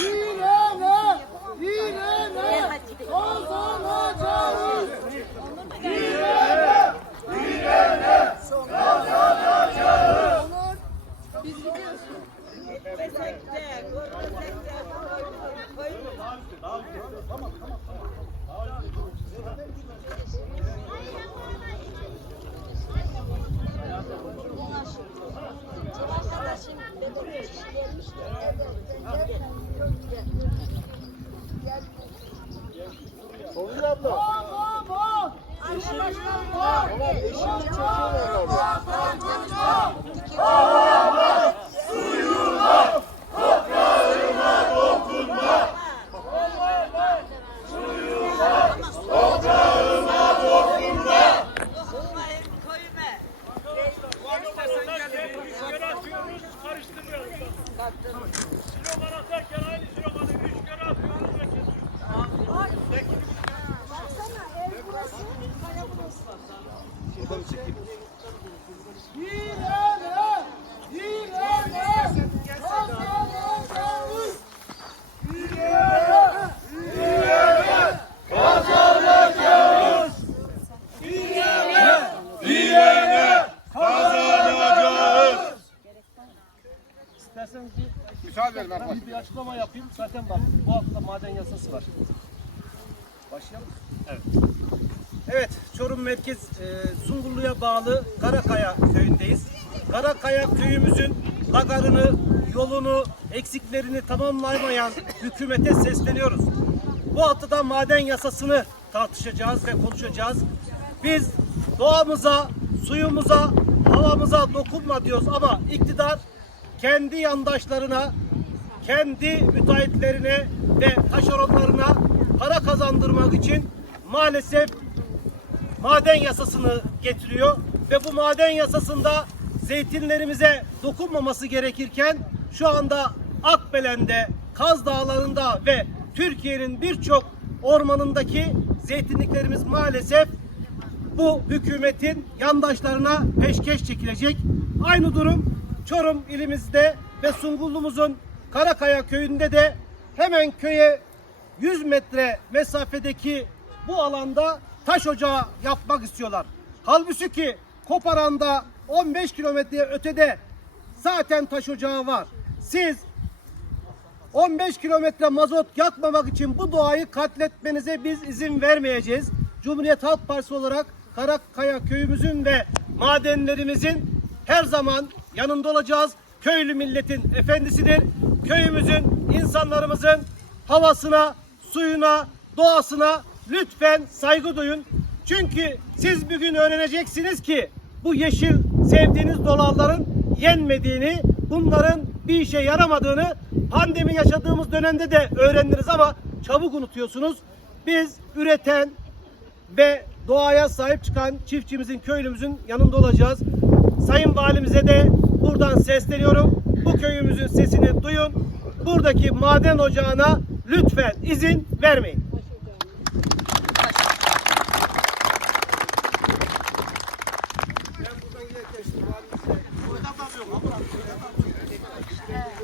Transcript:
İrene, İrene kazanacağız. De, görmesek de, koy- koy- Oluyor abla. Tamam, eşimin çocuğu var İsterseniz bir, bir, bir açıklama yapayım. Zaten bak bu hafta maden yasası var. Başlayalım. Evet. Evet, Çorum Merkez e, Sungurlu'ya bağlı Karakaya köyündeyiz. Karakaya köyümüzün lagarını, yolunu, eksiklerini tamamlayamayan hükümete sesleniyoruz. Bu haftada maden yasasını tartışacağız ve konuşacağız. Biz doğamıza, suyumuza, havamıza dokunma diyoruz ama iktidar kendi yandaşlarına, kendi müteahhitlerine ve taşeronlarına para kazandırmak için maalesef maden yasasını getiriyor ve bu maden yasasında zeytinlerimize dokunmaması gerekirken şu anda Akbelen'de, Kaz Dağları'nda ve Türkiye'nin birçok ormanındaki zeytinliklerimiz maalesef bu hükümetin yandaşlarına peşkeş çekilecek. Aynı durum Çorum ilimizde ve Sungurlu'muzun Karakaya köyünde de hemen köye 100 metre mesafedeki bu alanda taş ocağı yapmak istiyorlar. Halbuki Koparan'da 15 kilometre ötede zaten taş ocağı var. Siz 15 kilometre mazot yakmamak için bu doğayı katletmenize biz izin vermeyeceğiz. Cumhuriyet Halk Partisi olarak Karakaya köyümüzün ve madenlerimizin her zaman yanında olacağız. Köylü milletin efendisidir. Köyümüzün, insanlarımızın havasına, suyuna, doğasına lütfen saygı duyun. Çünkü siz bugün öğreneceksiniz ki bu yeşil sevdiğiniz dolarların yenmediğini, bunların bir işe yaramadığını pandemi yaşadığımız dönemde de öğrendiniz ama çabuk unutuyorsunuz. Biz üreten ve doğaya sahip çıkan çiftçimizin, köylümüzün yanında olacağız. Sayın Valimize de buradan sesleniyorum. Bu köyümüzün sesini duyun. Buradaki maden ocağına lütfen izin vermeyin. Ben